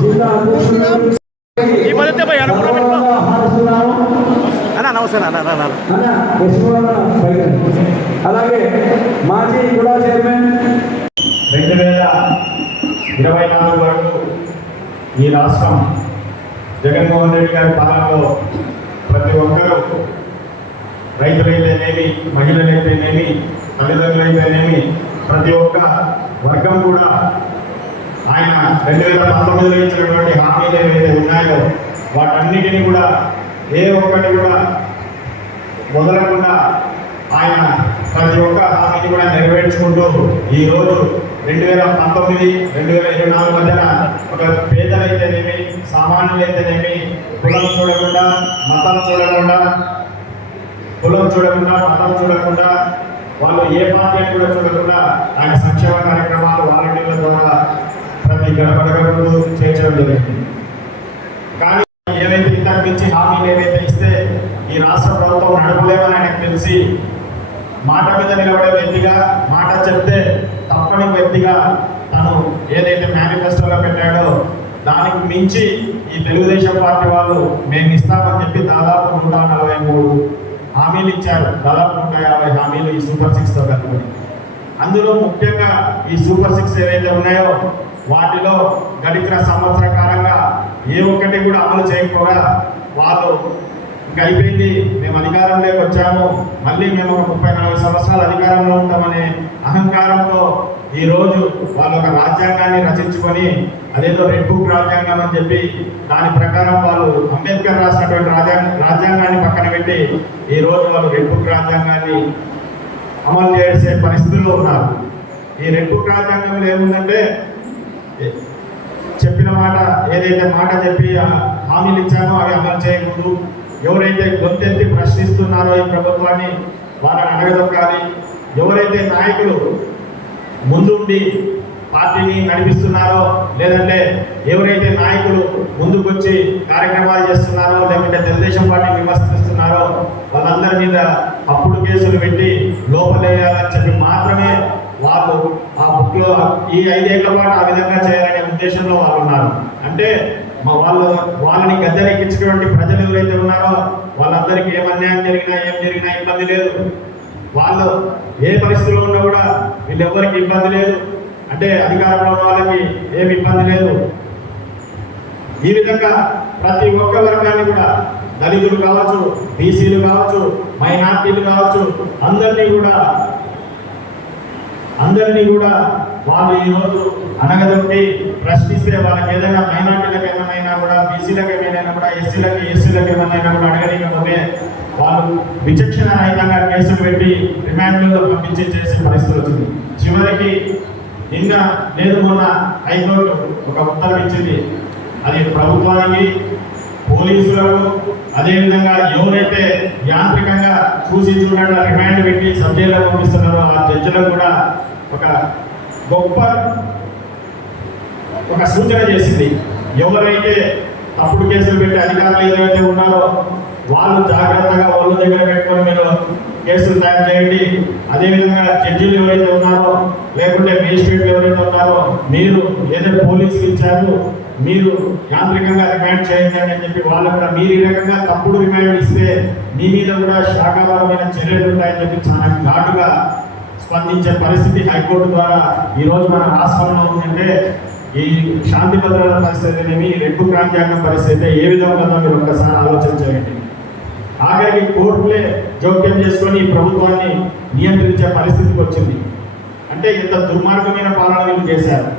ఈ పద్ధతి పోయి అనుకున్నా అన్న నమస్తే అన్న అన్న అలాగే మాజీ కూడా చైర్మన్ రెండు వేల ఇరవై నాలుగు వరకు ఈ రాష్ట్రం జగన్మోహన్ రెడ్డి గారి పాలనలో ప్రతి ఒక్కరూ రైతులైతేనేమి మహిళలైతేనేమి తల్లిదండ్రులైతేనేమి ప్రతి ఒక్క వర్గం కూడా ఆయన రెండు వేల పంతొమ్మిదిలో ఇచ్చినటువంటి హామీలు ఏవైతే ఉన్నాయో వాటన్నిటిని కూడా ఏ ఒక్కటి కూడా వదలకుండా ఆయన ప్రతి ఒక్క హామీని కూడా నెరవేర్చుకుంటూ ఈరోజు రెండు వేల పంతొమ్మిది రెండు వేల ఇరవై నాలుగు మధ్యన ఒక పేదలైతేనేమి సామాన్యులైతేనేమి కులం చూడకుండా మతం చూడకుండా కులం చూడకుండా మతం చూడకుండా వాళ్ళు ఏ పార్టీ కూడా చూడకుండా ఆయన సంక్షేమ కార్యక్రమాలు వాలంటీర్ల ద్వారా ప్రతి గడప చేర్చడం జరిగింది. కానీ ఏవైతే ఇంతకు మించి హామీలు ఏవైతే ఇస్తే ఈ రాష్ట్ర ప్రభుత్వం నడపలేమని ఆయనకు తెలిసి మాట మీద నిలబడే వ్యక్తిగా మాట చెప్తే తప్పని వ్యక్తిగా తను ఏదైతే మేనిఫెస్టోలో పెట్టాడో దానికి మించి ఈ తెలుగుదేశం పార్టీ వాళ్ళు మేము ఇస్తామని చెప్పి దాదాపు నూట నలభై మూడు హామీలు ఇచ్చారు. దాదాపు నూట యాభై హామీలు ఈ సూపర్ సిక్స్తో కలుపుకొని అందులో ముఖ్యంగా ఈ సూపర్ సిక్స్ ఏవైతే ఉన్నాయో వాటిలో గడిచిన సంవత్సర కాలంగా ఏ ఒక్కటి కూడా అమలు చేయకపోగా వాళ్ళు ఇంకా అయిపోయింది. మేము అధికారంలోకి వచ్చాము. మళ్ళీ మేము ఒక ముప్పై నాలుగు సంవత్సరాలు అధికారంలో ఉంటామనే అహంకారంతో ఈరోజు వాళ్ళు ఒక రాజ్యాంగాన్ని రచించుకొని అదేదో రెడ్ బుక్ రాజ్యాంగం అని చెప్పి దాని ప్రకారం వాళ్ళు అంబేద్కర్ రాసినటువంటి రాజ్యాంగ రాజ్యాంగాన్ని పక్కన పెట్టి ఈ వాళ్ళు రెడ్ బుక్ రాజ్యాంగాన్ని అమలు చేసే పరిస్థితుల్లో ఉన్నారు. ఈ రెడ్ రాజ్యాంగంలో ఏముందంటే చెప్పిన మాట ఏదైతే మాట చెప్పి హామీలు ఇచ్చామో అవి అమలు చేయకూడదు. ఎవరైతే గొంతెత్తి ప్రశ్నిస్తున్నారో ఈ ప్రభుత్వాన్ని వాళ్ళని అడగదొక్కాలి ఎవరైతే నాయకులు ముందుండి పార్టీని నడిపిస్తున్నారో లేదంటే ఎవరైతే నాయకులు ముందుకొచ్చి కార్యక్రమాలు చేస్తున్నారో లేకుంటే తెలుగుదేశం పార్టీ విమర్శిస్తున్నారో వాళ్ళందరి మీద అప్పుడు కేసులు పెట్టి లోపలేయాలని చెప్పి మాత్రమే వాళ్ళు ఆ బుక్లో ఈ ఐదేళ్ళ పాటు ఆ విధంగా చేయాలనే ఉద్దేశంలో వాళ్ళు ఉన్నారు. అంటే మా వాళ్ళు వాళ్ళని గద్దెనెక్కించినటువంటి ప్రజలు ఎవరైతే ఉన్నారో వాళ్ళందరికీ ఏం అన్యాయం జరిగినా ఏం జరిగినా ఇబ్బంది లేదు. వాళ్ళు ఏ పరిస్థితిలో ఉన్నా కూడా వీళ్ళెవ్వరికి ఇబ్బంది లేదు. అంటే అధికారంలో ఉన్న వాళ్ళకి ఏమి ఇబ్బంది లేదు. ఈ విధంగా ప్రతి ఒక్క వర్గాన్ని కూడా దళితులు కావచ్చు బీసీలు కావచ్చు మైనార్టీలు కావచ్చు అందరినీ కూడా అందరినీ కూడా వాళ్ళు ఈరోజు అనగదొట్టి ప్రశ్నిస్తే వాళ్ళకి ఏదైనా మైనార్టీలకు ఏమైనా కూడా బీసీలకు ఏమైనా కూడా ఎస్సీలకు ఎస్సీలకు ఏమైనా కూడా అడగలేకపోతే వాళ్ళు విచక్షణ రహితంగా కేసులు పెట్టి రిమాండ్లో పంపించే చేసే పరిస్థితి వచ్చింది. చివరికి నిన్న లేదు మొన్న హైకోర్టు ఒక ఉత్తర్వు ఇచ్చింది. అది ప్రభుత్వానికి పోలీసులను అదేవిధంగా ఎవరైతే యాంత్రికంగా చూసి చూడకుండా రిమాండ్ పెట్టి సబ్జెక్టులో పంపిస్తున్నారో ఆ జడ్జిలకు కూడా ఒక గొప్ప ఒక సూచన చేసింది. ఎవరైతే తప్పుడు కేసులు పెట్టి అధికారులు ఏదైతే ఉన్నారో వాళ్ళు జాగ్రత్తగా ఒళ్ళు దగ్గర పెట్టుకొని మీరు కేసులు తయారు చేయండి. అదేవిధంగా జడ్జీలు ఎవరైతే ఉన్నారో లేకుంటే మేజిస్ట్రేట్లు ఎవరైతే ఉన్నారో మీరు ఏదైతే పోలీసులు ఇచ్చారు మీరు యాంత్రికంగా రిమాండ్ చేయండి అని చెప్పి వాళ్ళు కూడా మీరు ఈ రకంగా తప్పుడు రిమాండ్ ఇస్తే మీ మీద కూడా శాఖాపరమైన చర్యలు ఉంటాయని చెప్పి చాలా ఘాటుగా స్పందించే పరిస్థితి హైకోర్టు ద్వారా ఈరోజు మన రాష్ట్రంలో ఉందంటే ఈ శాంతి భద్రత పరిస్థితి అనేవి రెడ్డు ప్రాంత్యాంగం పరిస్థితి ఏ విధంగా మీరు ఒక్కసారి ఆలోచన చేయండి. ఆఖరికి కోర్టులే జోక్యం చేసుకొని ప్రభుత్వాన్ని నియంత్రించే పరిస్థితికి వచ్చింది. అంటే ఇంత దుర్మార్గమైన పాలన వీళ్ళు చేశారు.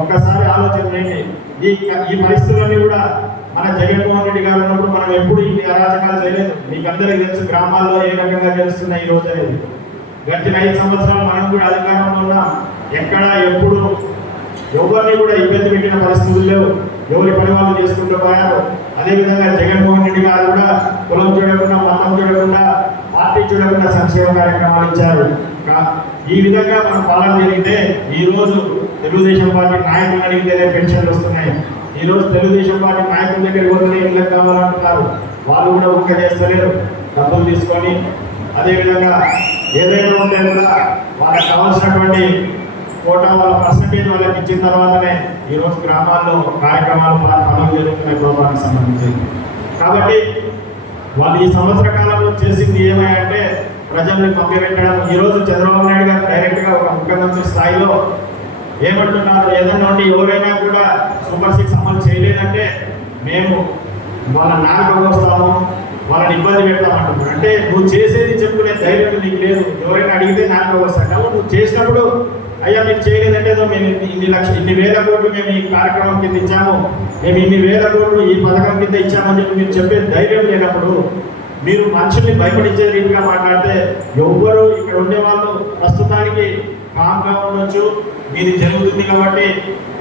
ఒక్కసారి ఆలోచన చేయండి. ఈ ఈ పరిస్థితులన్నీ కూడా మన జగన్మోహన్ రెడ్డి గారు ఉన్నప్పుడు మనం ఎప్పుడు ఇన్ని అరాచకాలు చేయలేదు. మీకు అందరికీ తెలుసు గ్రామాల్లో ఏ రకంగా తెలుస్తున్నాయి ఈ రోజు అనేది. గడిచిన ఐదు సంవత్సరాలు మనం కూడా అధికారంలో ఉన్నాం ఎక్కడ ఎప్పుడు ఎవరిని కూడా ఇబ్బంది పెట్టిన పరిస్థితులు లేవు. ఎవరి పని వాళ్ళు చేసుకుంటూ పోయారు. అదేవిధంగా జగన్మోహన్ రెడ్డి గారు కూడా కులం చూడకుండా మతం చూడకుండా పార్టీ చూడకుండా సంక్షేమ కార్యక్రమాలు ఇచ్చారు. ఈ విధంగా మనం పాలన జరిగితే ఈరోజు తెలుగుదేశం పార్టీ నాయకులు అడిగితేనే పెన్షన్లు వస్తున్నాయి. ఈ రోజు తెలుగుదేశం పార్టీ నాయకుల దగ్గర ఎవరిని ఇళ్ళకి కావాలంటున్నారు? వాళ్ళు కూడా ఒక్క చేస్తలేరు. డబ్బులు తీసుకొని అదేవిధంగా ఏదైనా ఉంటే కూడా వాళ్ళకి కావాల్సినటువంటి కోటా వాళ్ళ పర్సంటేజ్ వాళ్ళకి ఇచ్చిన తర్వాతనే ఈరోజు గ్రామాల్లో కార్యక్రమాలు ప- పనులు జరుగుతున్నాయి ప్రోగ్రానికి సంబంధించి. కాబట్టి వాళ్ళు ఈ సంవత్సర కాలంలో చేసింది ఏమంటే ప్రజల్ని పంపిపెట్టడం ఈరోజు చంద్రబాబు నాయుడు గారు డైరెక్ట్గా ఒక ముఖ్యమంత్రి స్థాయిలో ఏమంటున్నారు ఏదైనా ఉండి ఎవరైనా కూడా సూపర్ సిక్స్ అమలు చేయలేదంటే మేము వాళ్ళ నాలుగు వస్తాము వాళ్ళని ఇబ్బంది పెడతామంటున్నారు. అంటే నువ్వు చేసేది చెప్పుకునే ధైర్యం నీకు లేదు. ఎవరైనా అడిగితే నాలుగు వస్తాను కాబట్టి నువ్వు చేసినప్పుడు అయ్యా మీరు చేయలేదంటే మేము ఇన్ని- ఇన్ని లక్ష ఇన్ని వేల కోట్లు మేము ఈ కార్యక్రమం కింద ఇచ్చాము. మేము ఇన్ని వేల కోట్లు ఈ పథకం కింద ఇచ్చామని చెప్పి మీరు చెప్పే ధైర్యం లేనప్పుడు మీరు మనుషుల్ని భయపడించే రీతిగా మాట్లాడితే ఎవ్వరు ఇక్కడ ఉండే వాళ్ళు ప్రస్తుతానికి ఉండొచ్చు మీది జరుగుతుంది కాబట్టి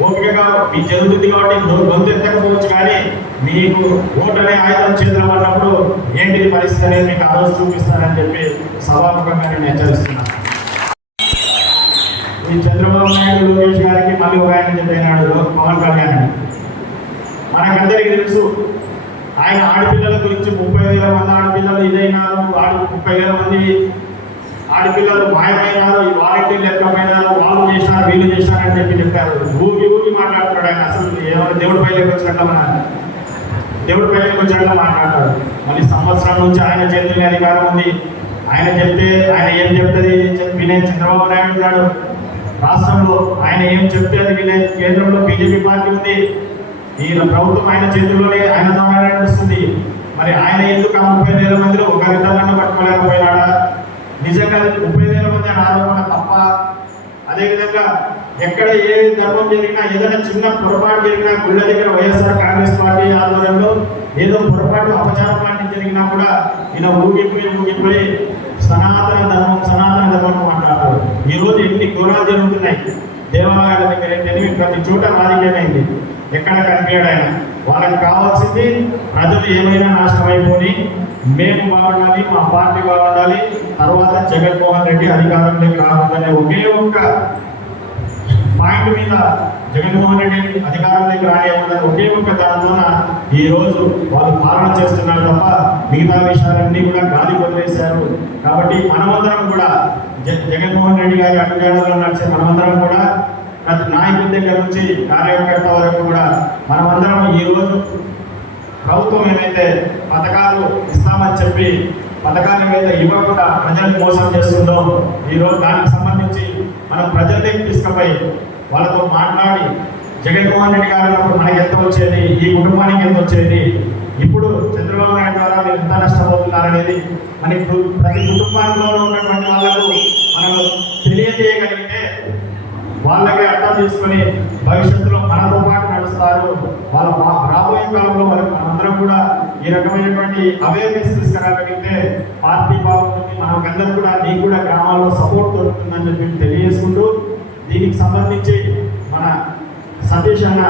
ఓపికగా మీ జరుగుతుంది కాబట్టి గొ- గొంతు ఎత్తకపోవచ్చు కానీ మీకు ఓటు అనే ఆయుధం చేద్దాం పడినప్పుడు ఏంటిది పరిస్థితి అనేది మీకు ఆలోచన చూపిస్తానని చెప్పి సభాముఖంగా నేను హెచ్చరిస్తున్నాను ఈ చంద్రబాబు నాయుడు లోకేష్ గారికి మళ్ళీ ఒక ఆయన చెప్పినాడు పవన్ కళ్యాణ్ మనకందరికీ తెలుసు ఆయన ఆడపిల్లల గురించి ముప్పై వేల మంది ఆడపిల్లలు ఇదైనారు ఆడ ముప్పై వేల మంది ఆడపిల్లలు మాయమైనారు ఈ వాలంటీర్లు లెక్కమైనారు వాళ్ళు చేసినారు వీళ్ళు చేసినారు అని చెప్పి చెప్పారు. ఊగి ఊగి మాట్లాడుతున్నాడు ఆయన. అసలు ఏమైనా దేవుడి పైలకి వచ్చినట్ల దేవుడి పైలకి వచ్చినట్టు మాట్లాడతాడు మళ్ళీ సంవత్సరం నుంచి ఆయన చేతుల్లో అధికారం ఉంది. ఆయన చెప్తే ఆయన ఏం చెప్తుంది? వినయ్ చంద్రబాబు నాయుడు ఉన్నాడు. రాష్ట్రంలో ఆయన ఏం చెప్తే అది వినయ్ కేంద్రంలో బీజేపీ పార్టీ ఉంది. ఈయన ప్రభుత్వం ఆయన చేతుల్లోనే ఆయన ద్వారా నడుస్తుంది. మరి ఆయన ఎందుకు ఆ ముప్పై వేల మందిలో ఒకరిద్దరన్నా పట్టుకోలేకపోయినాడా? నిజంగా ముప్పై వేల మంది ఆరోపణ తప్ప అదేవిధంగా ఎక్కడ ఏ ధర్మం జరిగినా ఏదైనా చిన్న పొరపాటు జరిగినా గుళ్ళ దగ్గర వైఎస్ఆర్ కాంగ్రెస్ పార్టీ ఆధ్వర్యంలో ఏదో పొరపాటు అపచారం లాంటివి జరిగినా కూడా ఇలా ఊగిపోయి ఊగిపోయి సనాతన ధర్మం సనాతన ధర్మం మాట్లాడతారు ఈ రోజు ఎన్ని ఘోరాలు జరుగుతున్నాయి. దేవాలయాల దగ్గర ఏంటని ప్రతి చోట రాజకీయమైంది ఎక్కడ కనిపించాడు ఆయన. వాళ్ళకి కావాల్సింది ప్రజలు ఏమైనా నాశనం అయిపోయి మేము బాగుండాలి మా పార్టీ బాగుండాలి తర్వాత జగన్మోహన్ రెడ్డి అధికారంలోకి రావద్దనే ఒకే ఒక్క పాయింట్ మీద జగన్మోహన్ రెడ్డి అధికారంలోకి రానివ్వదని ఒకే ఒక్క దానిలోన ఈ రోజు వాళ్ళు పాలన చేస్తున్నారు తప్ప మిగతా విషయాలన్నీ కూడా గాలి వదిలేశారు కాబట్టి మనమందరం కూడా జగన్మోహన్ రెడ్డి గారి అడుగుజాడలో నడిచే మనమందరం కూడా ప్రతి నాయకుల దగ్గర నుంచి కార్యకర్త వరకు కూడా మనమందరం ఈ రోజు ప్రభుత్వం ఏమైతే పథకాలు ఇస్తామని చెప్పి పథకాలు మీద ఇవ్వకుండా ప్రజల్ని మోసం చేస్తుందో ఈరోజు దానికి సంబంధించి మనం ప్రజల్లోకి తీసుకుపోయి వాళ్ళతో మాట్లాడి జగన్మోహన్ రెడ్డి గారు మనకి ఎంత వచ్చేది ఈ కుటుంబానికి ఎంత వచ్చేది ఇప్పుడు చంద్రబాబు నాయుడు ద్వారా మీరు ఎంత నష్టపోతున్నారనేది మనకి ప్రతి కుటుంబంలో ఉన్నటువంటి వాళ్ళకు మనం తెలియజేయగలిగితే వాళ్ళకి అర్థం చేసుకొని భవిష్యత్తులో మనతో పాటు నడుస్తారు. వాళ్ళ మా- రాబోయే కాలంలో మరి మనందరం కూడా ఈ రకమైనటువంటి అవేర్నెస్ తీసుకురాగలిగితే పార్టీ బాగుంటుంది. మనకందరం కూడా నీకు కూడా గ్రామాల్లో సపోర్ట్ దొరుకుతుందని చెప్పి తెలియజేసుకుంటూ దీనికి సంబంధించి మన సతీష్ అన్న